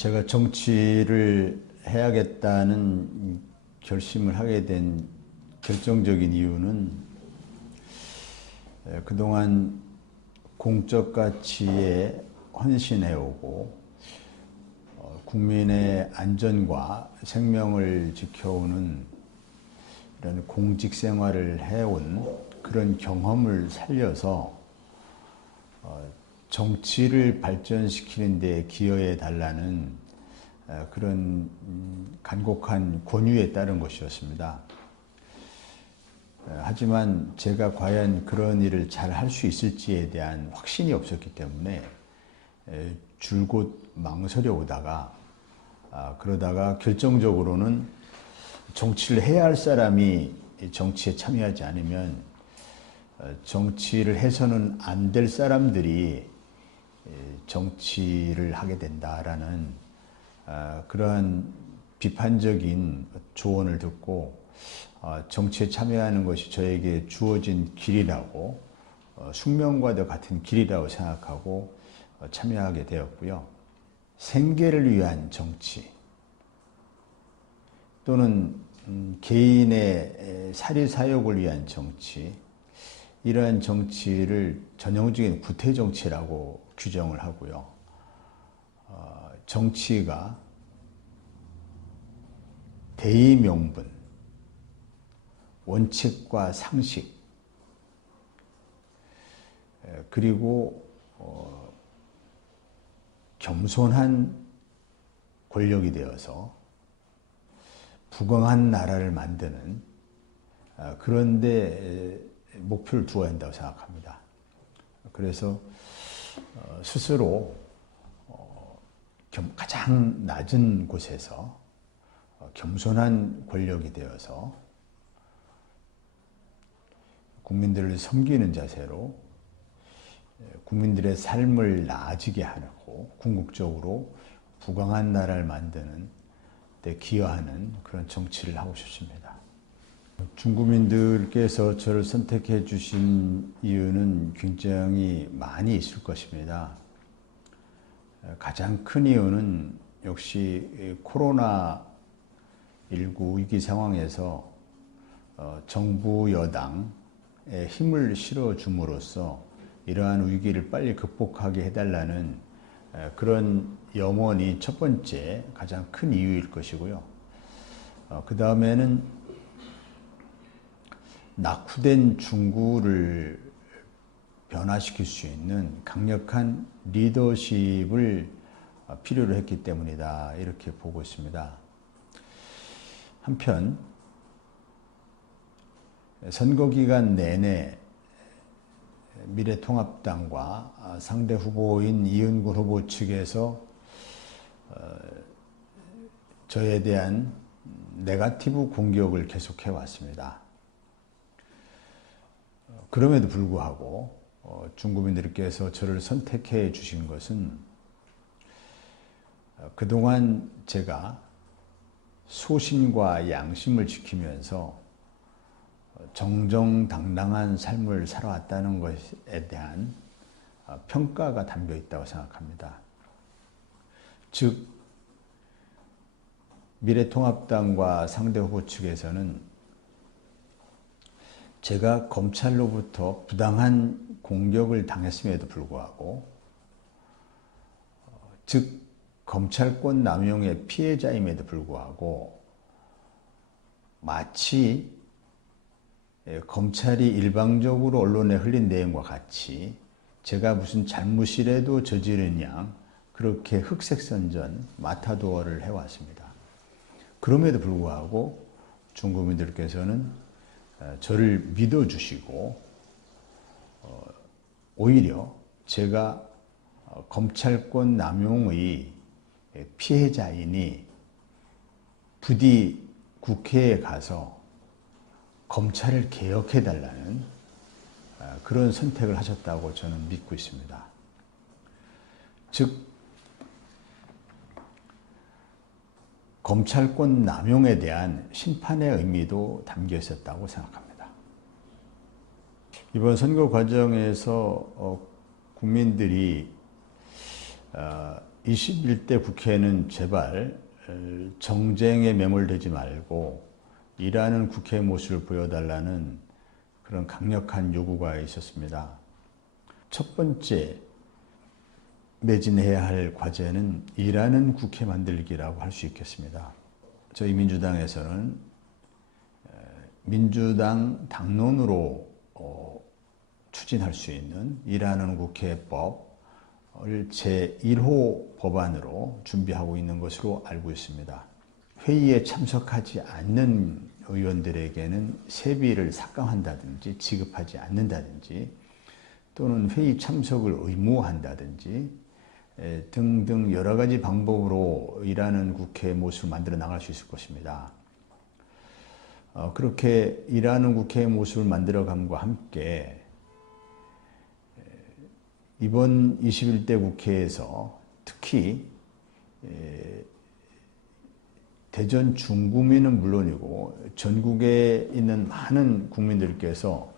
제가 정치를 해야겠다는 결심을 하게 된 결정적인 이유는 그동안 공적 가치에 헌신해오고 국민의 안전과 생명을 지켜오는 이런 공직 생활을 해온 그런 경험을 살려서 정치를 발전시키는 데 기여해 달라는 그런 간곡한 권유에 따른 것이었습니다. 하지만 제가 과연 그런 일을 잘 할 수 있을지에 대한 확신이 없었기 때문에 줄곧 망설여 오다가 그러다가 결정적으로는 정치를 해야 할 사람이 정치에 참여하지 않으면 정치를 해서는 안 될 사람들이 정치를 하게 된다라는 그러한 비판적인 조언을 듣고 정치에 참여하는 것이 저에게 주어진 길이라고 숙명과도 같은 길이라고 생각하고 참여하게 되었고요. 생계를 위한 정치 또는 개인의 사리사욕을 위한 정치, 이러한 정치를 전형적인 구태정치라고 규정을 하고요. 정치가 대의명분, 원칙과 상식, 그리고 겸손한 권력이 되어서 부강한 나라를 만드는 그런데 목표를 두어야 한다고 생각합니다. 그래서 스스로 가장 낮은 곳에서 겸손한 권력이 되어서 국민들을 섬기는 자세로 국민들의 삶을 나아지게 하고 궁극적으로 부강한 나라를 만드는 데 기여하는 그런 정치를 하고 싶습니다. 중국민들께서 저를 선택해 주신 이유는 굉장히 많이 있을 것입니다. 가장 큰 이유는 역시 코로나19 위기 상황에서 정부 여당에 힘을 실어줌으로써 이러한 위기를 빨리 극복하게 해달라는 그런 염원이 첫 번째 가장 큰 이유일 것이고요. 그 다음에는 낙후된 중국을 변화시킬 수 있는 강력한 리더십을 필요로 했기 때문이다, 이렇게 보고 있습니다. 한편 선거 기간 내내 미래통합당과 상대 후보인 이은gur 후보 측에서 저에 대한 네거티브 공격을 계속해 왔습니다. 그럼에도 불구하고 중국민들께서 저를 선택해 주신 것은 그동안 제가 소신과 양심을 지키면서 정정당당한 삶을 살아왔다는 것에 대한 평가가 담겨 있다고 생각합니다. 즉, 미래통합당과 상대 후보 측에서는 제가 검찰로부터 부당한 공격을 당했음에도 불구하고, 즉 검찰권 남용의 피해자임에도 불구하고 마치 검찰이 일방적으로 언론에 흘린 내용과 같이 제가 무슨 잘못이라도 저지른 양 그렇게 흑색선전, 마타도어를 해왔습니다. 그럼에도 불구하고 중국민들께서는 저를 믿어주시고 오히려 제가 검찰권 남용의 피해자이니 부디 국회에 가서 검찰을 개혁해달라는 그런 선택을 하셨다고 저는 믿고 있습니다. 즉, 검찰권 남용에 대한 심판의 의미도 담겨 있었다고 생각합니다. 이번 선거 과정에서 국민들이 21대 국회는 제발 정쟁에 매몰되지 말고 일하는 국회의 모습을 보여달라는 그런 강력한 요구가 있었습니다. 첫 번째 매진해야 할 과제는 일하는 국회 만들기라고 할 수 있겠습니다. 저희 민주당에서는 민주당 당론으로 추진할 수 있는 일하는 국회법을 제1호 법안으로 준비하고 있는 것으로 알고 있습니다. 회의에 참석하지 않는 의원들에게는 세비를 삭감한다든지 지급하지 않는다든지 또는 회의 참석을 의무화한다든지 등등 여러 가지 방법으로 일하는 국회의 모습을 만들어 나갈 수 있을 것입니다. 그렇게 일하는 국회의 모습을 만들어감과 함께 이번 21대 국회에서 특히 대전 중구민은 물론이고 전국에 있는 많은 국민들께서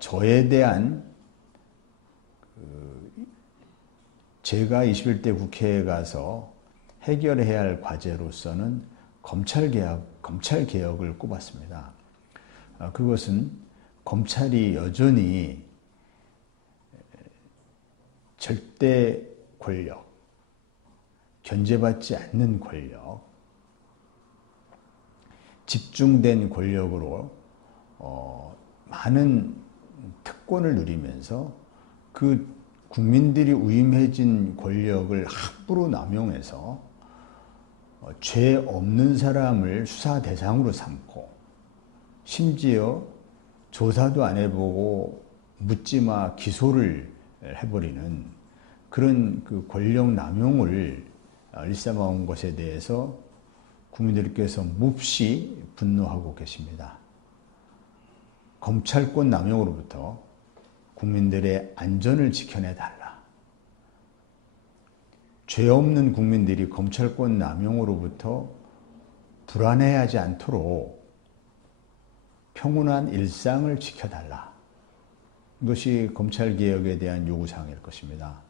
저에 대한 제가 21대 국회에 가서 해결해야 할 과제로서는 검찰개혁을 꼽았습니다. 그것은 검찰이 여전히 절대 권력, 견제받지 않는 권력, 집중된 권력으로 많은 특권을 누리면서 그 국민들이 위임해진 권력을 함부로 남용해서 죄 없는 사람을 수사 대상으로 삼고 심지어 조사도 안 해보고 묻지마 기소를 해버리는 그런 그 권력 남용을 일삼아온 것에 대해서 국민들께서 몹시 분노하고 계십니다. 검찰권 남용으로부터 국민들의 안전을 지켜내달라. 죄 없는 국민들이 검찰권 남용으로부터 불안해하지 않도록 평온한 일상을 지켜달라. 이것이 검찰개혁에 대한 요구사항일 것입니다.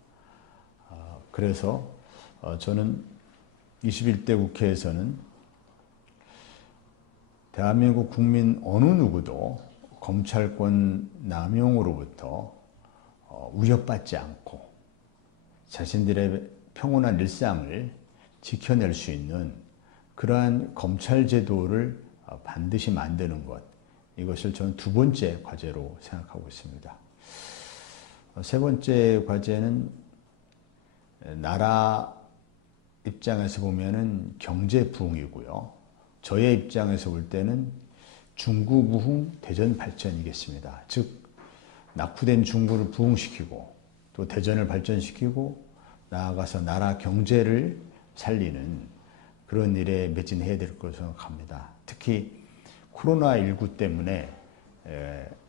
그래서 저는 21대 국회에서는 대한민국 국민 어느 누구도 검찰권 남용으로부터 위협받지 않고 자신들의 평온한 일상을 지켜낼 수 있는 그러한 검찰 제도를 반드시 만드는 것, 이것을 저는 두 번째 과제로 생각하고 있습니다. 세 번째 과제는 나라 입장에서 보면은 경제 부흥이고요. 저의 입장에서 볼 때는 중구 부흥, 대전 발전이겠습니다. 즉 낙후된 중구를 부흥시키고 또 대전을 발전시키고 나아가서 나라 경제를 살리는 그런 일에 매진해야 될 것으로 생각합니다. 특히 코로나19 때문에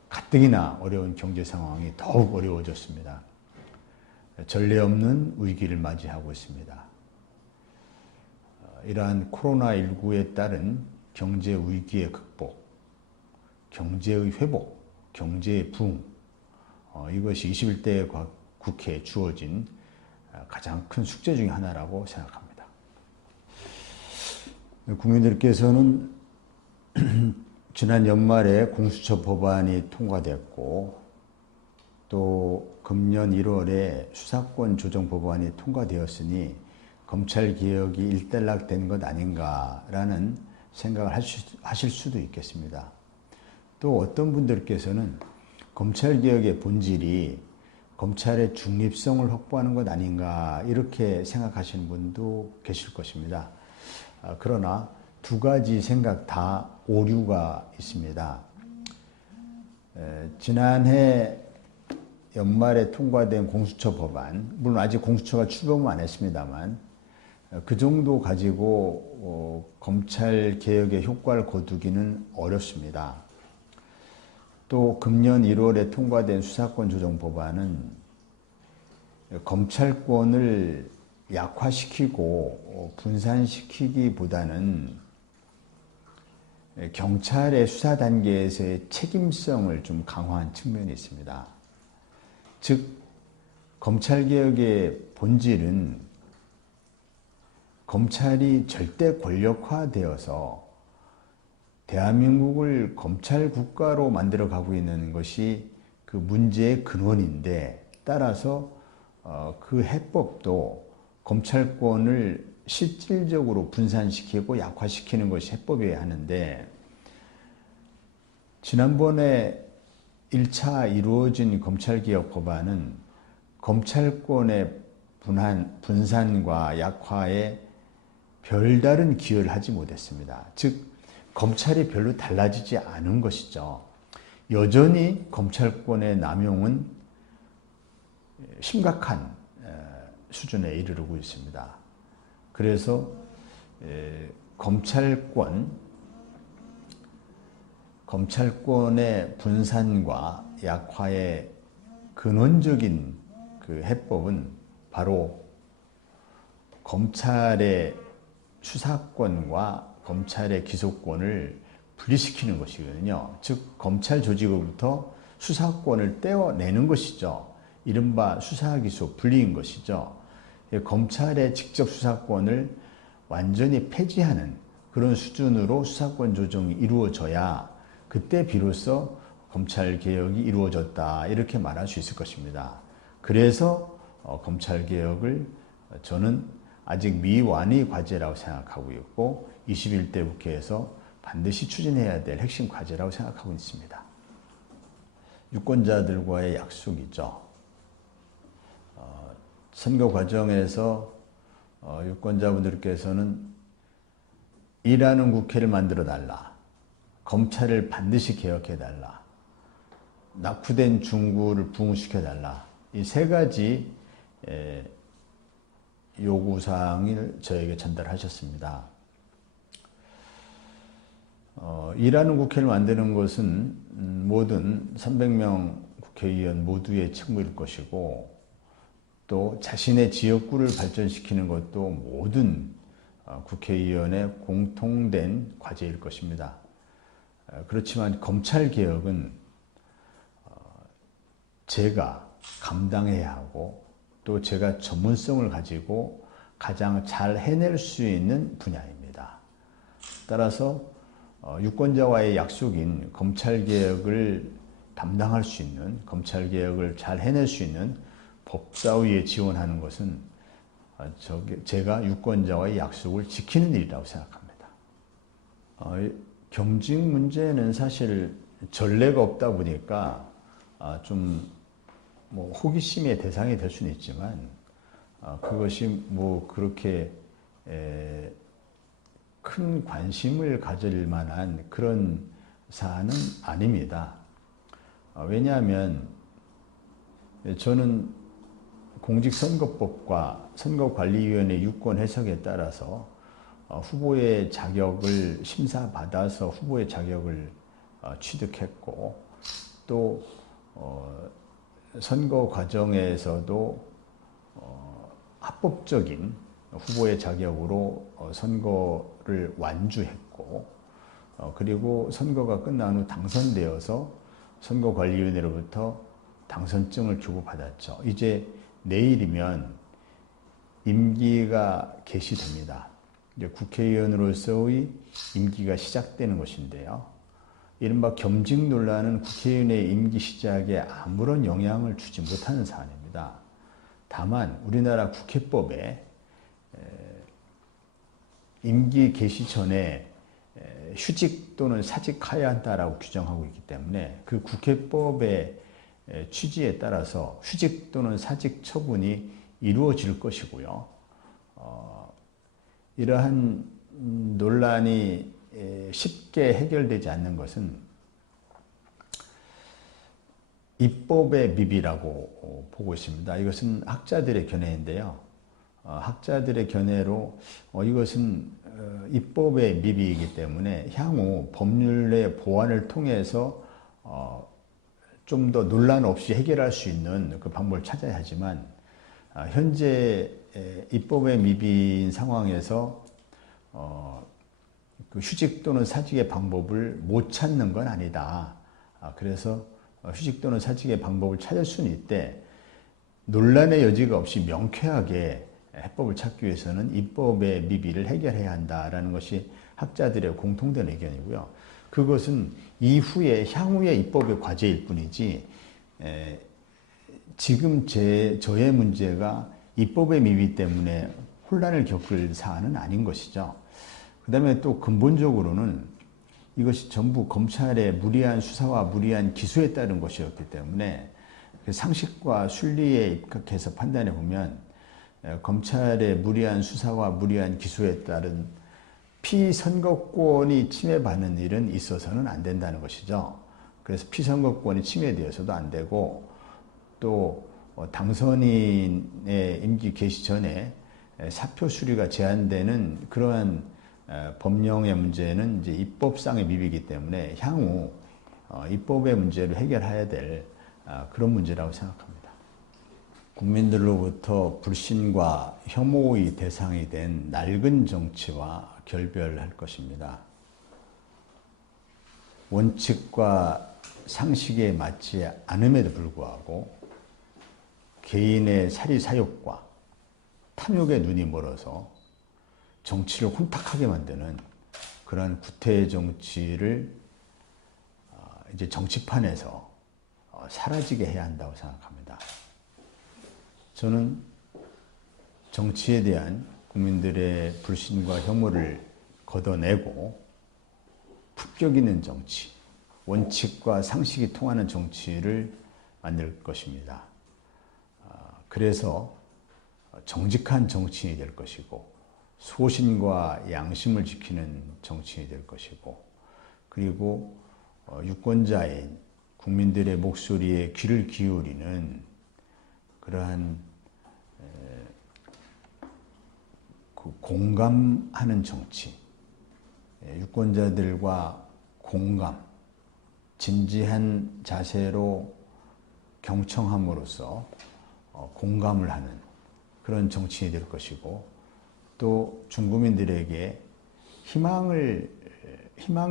가뜩이나 어려운 경제 상황이 더욱 어려워졌습니다. 전례 없는 위기를 맞이하고 있습니다. 이러한 코로나19에 따른 경제 위기의 극복, 경제의 회복, 경제의 부흥, 이것이 21대 국회에 주어진 가장 큰 숙제 중에 하나라고 생각합니다. 국민들께서는 지난 연말에 공수처 법안이 통과됐고 또 금년 1월에 수사권 조정 법안이 통과되었으니 검찰개혁이 일단락된 것 아닌가라는 생각을 하실 수도 있겠습니다. 또 어떤 분들께서는 검찰개혁의 본질이 검찰의 중립성을 확보하는 것 아닌가 이렇게 생각하시는 분도 계실 것입니다. 그러나 두 가지 생각 다 오류가 있습니다. 지난해 연말에 통과된 공수처 법안, 물론 아직 공수처가 출범은 안 했습니다만 그 정도 가지고 검찰개혁의 효과를 거두기는 어렵습니다. 또 금년 1월에 통과된 수사권 조정 법안은 검찰권을 약화시키고 분산시키기보다는 경찰의 수사 단계에서의 책임성을 좀 강화한 측면이 있습니다. 즉 검찰개혁의 본질은 검찰이 절대 권력화되어서 대한민국을 검찰 국가로 만들어 가고 있는 것이 그 문제의 근원인데, 따라서 그 해법도 검찰권을 실질적으로 분산시키고 약화시키는 것이 해법이어야 하는데, 지난번에 1차 이루어진 검찰개혁 법안은 검찰권의 분산과 약화에 별다른 기여를 하지 못했습니다. 즉 검찰이 별로 달라지지 않은 것이죠. 여전히 검찰권의 남용은 심각한 수준에 이르르고 있습니다. 그래서 검찰권의 분산과 약화의 근원적인 그 해법은 바로 검찰의 수사권과 검찰의 기소권을 분리시키는 것이거든요. 즉 검찰 조직으로부터 수사권을 떼어내는 것이죠. 이른바 수사기소 분리인 것이죠. 검찰의 직접 수사권을 완전히 폐지하는 그런 수준으로 수사권 조정이 이루어져야 그때 비로소 검찰개혁이 이루어졌다, 이렇게 말할 수 있을 것입니다. 그래서 검찰개혁을 저는 아직 미완의 과제라고 생각하고 있고 21대 국회에서 반드시 추진해야 될 핵심 과제라고 생각하고 있습니다. 유권자들과의 약속이죠. 선거 과정에서 유권자분들께서는 일하는 국회를 만들어 달라, 검찰을 반드시 개혁해 달라, 낙후된 중구를 부흥시켜 달라, 이 세 가지 요구사항을 저에게 전달하셨습니다. 일하는 국회를 만드는 것은 모든 300명 국회의원 모두의 책무일 것이고, 또 자신의 지역구를 발전시키는 것도 모든 국회의원의 공통된 과제일 것입니다. 그렇지만 검찰개혁은 제가 감당해야 하고 또 제가 전문성을 가지고 가장 잘 해낼 수 있는 분야입니다. 따라서 유권자와의 약속인 검찰개혁을 담당할 수 있는, 검찰개혁을 잘 해낼 수 있는 법사위에 지원하는 것은 제가 유권자와의 약속을 지키는 일이라고 생각합니다. 경직 문제는 사실 전례가 없다 보니까 좀 호기심의 대상이 될 수는 있지만 그것이 그렇게 큰 관심을 가질 만한 그런 사안은 아닙니다. 왜냐하면 저는 공직선거법과 선거관리위원회 유권 해석에 따라서 후보의 자격을 심사받아서 후보의 자격을 취득했고, 또 선거 과정에서도 합법적인 후보의 자격으로 선거를 완주했고, 그리고 선거가 끝난 후 당선되어서 선거관리위원회로부터 당선증을 주고받았죠. 이제 내일이면 임기가 개시됩니다. 이제 국회의원으로서의 임기가 시작되는 것인데요. 이른바 겸직 논란은 국회의원의 임기 시작에 아무런 영향을 주지 못하는 사안입니다. 다만 우리나라 국회법에 임기 개시 전에 휴직 또는 사직해야 한다라고 규정하고 있기 때문에 그 국회법의 취지에 따라서 휴직 또는 사직 처분이 이루어질 것이고요. 이러한 논란이 쉽게 해결되지 않는 것은 입법의 미비라고 보고 있습니다. 이것은 학자들의 견해인데요. 학자들의 견해로 이것은 입법의 미비이기 때문에 향후 법률의 보완을 통해서 좀 더 논란 없이 해결할 수 있는 그 방법을 찾아야 하지만, 현재 입법의 미비인 상황에서 그 휴직 또는 사직의 방법을 못 찾는 건 아니다. 그래서 휴직 또는 사직의 방법을 찾을 수는 있대 논란의 여지가 없이 명쾌하게 해법을 찾기 위해서는 입법의 미비를 해결해야 한다라는 것이 학자들의 공통된 의견이고요. 그것은 이후에 향후의 입법의 과제일 뿐이지 지금 저의 문제가 입법의 미비 때문에 혼란을 겪을 사안은 아닌 것이죠. 그 다음에 또 근본적으로는 이것이 전부 검찰의 무리한 수사와 무리한 기소에 따른 것이었기 때문에 상식과 순리에 입각해서 판단해 보면 검찰의 무리한 수사와 무리한 기소에 따른 피선거권이 침해받는 일은 있어서는 안 된다는 것이죠. 그래서 피선거권이 침해되어서도 안 되고 또 당선인의 임기 개시 전에 사표 수리가 제한되는 그러한 법령의 문제는 이제 입법상의 미비이기 때문에 향후 입법의 문제를 해결해야 될 그런 문제라고 생각합니다. 국민들로부터 불신과 혐오의 대상이 된 낡은 정치와 결별할 것입니다. 원칙과 상식에 맞지 않음에도 불구하고 개인의 사리사욕과 탐욕에 눈이 멀어서 정치를 혼탁하게 만드는 그런 구태 정치를 이제 정치판에서 사라지게 해야 한다고 생각합니다. 저는 정치에 대한 국민들의 불신과 혐오를 걷어내고 품격 있는 정치, 원칙과 상식이 통하는 정치를 만들 것입니다. 그래서 정직한 정치인이 될 것이고 소신과 양심을 지키는 정치인이 될 것이고 그리고 유권자인 국민들의 목소리에 귀를 기울이는 그러한 공감하는 정치, 유권자들과 공감, 진지한 자세로 경청함으로써 공감을 하는 그런 정치인이 될 것이고 또 중국민들에게 희망의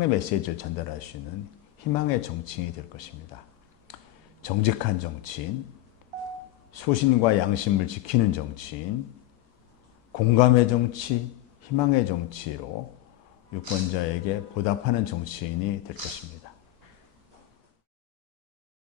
메시지를 전달할 수 있는 희망의 정치인이 될 것입니다. 정직한 정치인, 소신과 양심을 지키는 정치인, 공감의 정치, 희망의 정치로 유권자에게 보답하는 정치인이 될 것입니다.